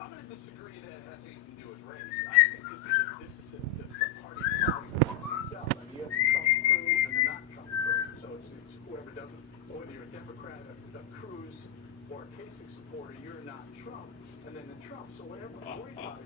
I'm going to disagree that it has anything to do with race. I think the party itself. I mean, you have the Trump crew and the not Trump crew. So it's whoever doesn't, whether you're a Democrat, a Cruz, or a Kasich supporter, you're not Trump. And then the Trump. So whatever's worried about